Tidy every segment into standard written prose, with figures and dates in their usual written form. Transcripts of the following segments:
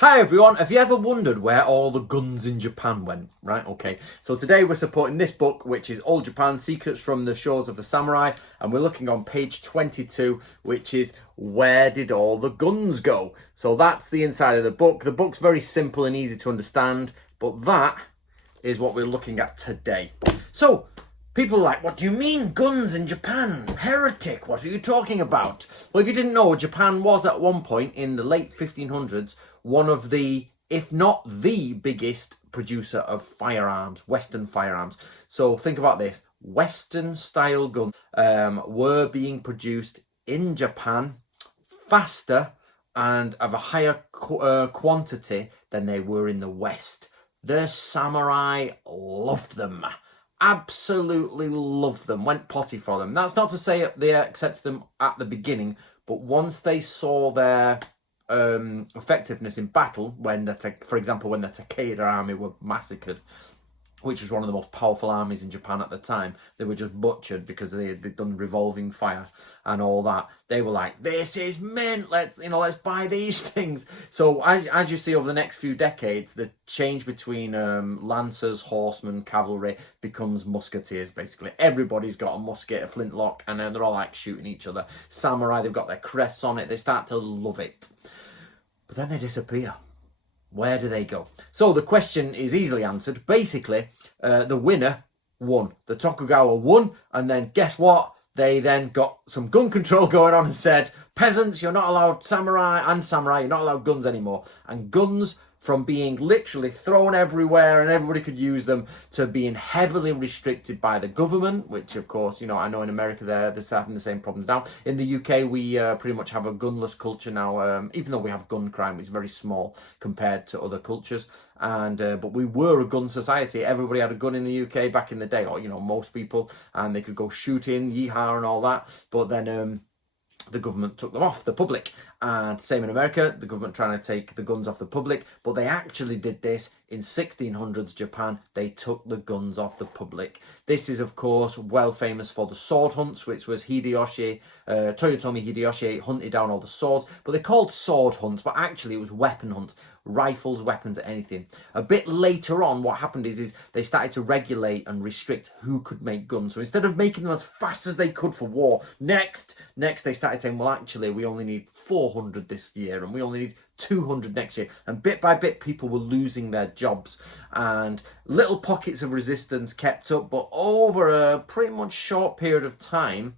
Hi everyone, have you ever wondered where all the guns in Japan went? Right, okay. So today we're supporting this book, which is Old Japan, Secrets from the Shores of the Samurai, and we're looking on page 22, which is Where Did All the Guns Go? So that's the inside of the book. The book's very simple and easy to understand, but that is what we're looking at today. So, people are like, what do you mean guns in Japan? Heretic, what are you talking about? Well, if you didn't know, Japan was at one point in the late 1500s one of the, if not the biggest producer of firearms, Western firearms. So think about this. Western style guns were being produced in Japan faster and of a higher quantity than they were in the West. The samurai loved them. Absolutely loved them. Went potty for them. That's not to say they accepted them at the beginning, but once they saw their effectiveness in battle, when for example, when the Takeda army were massacred, which was one of the most powerful armies in Japan at the time, they were just butchered because they'd done revolving fire and all that. They were like, this is mint, let's buy these things. So as you see over the next few decades, the change between lancers, horsemen, cavalry becomes musketeers, basically. Everybody's got a musket, a flintlock, and then they're all like shooting each other. Samurai, they've got their crests on it, they start to love it. But then they disappear. Where do they go? So the question is easily answered. Basically, the winner won. The Tokugawa won, and then guess what? They then got some gun control going on and said, peasants, you're not allowed samurai, you're not allowed guns anymore. And guns, from being literally thrown everywhere and everybody could use them, to being heavily restricted by the government, which of course, I know in America they're having the same problems now. In the UK, we pretty much have a gunless culture now, even though we have gun crime, it's very small compared to other cultures. And but we were a gun society. Everybody had a gun in the UK back in the day, or most people, and they could go shooting, yeehaw and all that. But then the government took them off the public, and same in America, the government trying to take the guns off the public, but they actually did this in 1600s Japan. They took the guns off the public. This is of course well famous for the sword hunts, which was Toyotomi Hideyoshi hunted down all the swords, but they're called sword hunts, but actually it was weapon hunts. Rifles, weapons, anything. A bit later on, what happened is they started to regulate and restrict who could make guns. So instead of making them as fast as they could for war, next they started saying, well, actually, we only need 400 this year, and we only need 200 next year. And bit by bit, people were losing their jobs, and little pockets of resistance kept up. But over a pretty much short period of time,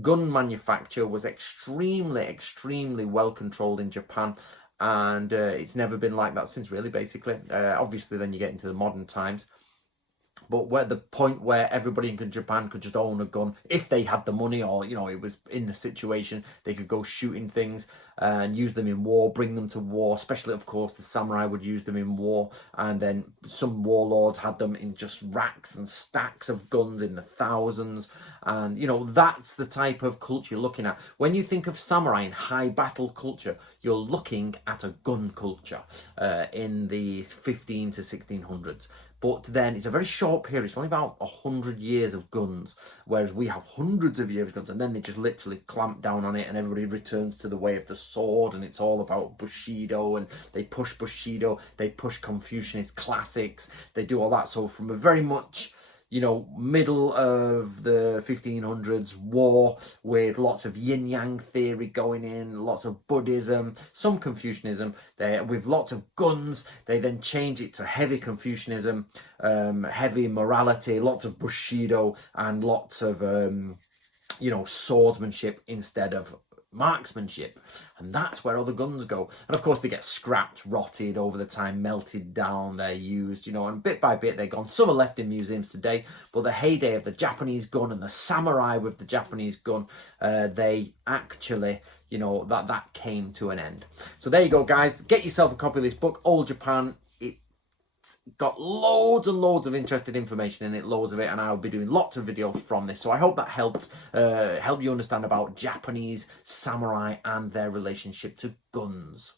gun manufacture was extremely well controlled in Japan. And it's never been like that since, really, basically. Obviously, then you get into the modern times. But where the point where everybody in Japan could just own a gun if they had the money, or it was in the situation, they could go shooting things and use them in war, bring them to war. Especially, of course, the samurai would use them in war, and then some warlords had them in just racks and stacks of guns in the thousands. And that's the type of culture you're looking at when you think of samurai in high battle culture. You're looking at a gun culture in the 15 to 1600s. But then it's a very short period. It's only about 100 years of guns, whereas we have hundreds of years of guns. And then they just literally clamp down on it, and everybody returns to the way of the sword. And it's all about Bushido, and they push Bushido, they push Confucianist classics, they do all that. So from a very much middle of the 1500s war, with lots of yin yang theory going in, lots of Buddhism, some Confucianism, with lots of guns. They then change it to heavy Confucianism, heavy morality, lots of Bushido, and lots of swordsmanship instead of marksmanship. And that's where all the guns go. And of course they get scrapped, rotted over the time, melted down, they're used, and bit by bit they're gone. Some are left in museums today, but the heyday of the Japanese gun and the samurai with the Japanese gun, they actually, that came to an end. So there you go, guys. Get yourself a copy of this book, Old Japan. Got loads and loads of interesting information in it, loads of it, and I'll be doing lots of videos from this. So I hope that helped help you understand about Japanese samurai and their relationship to guns.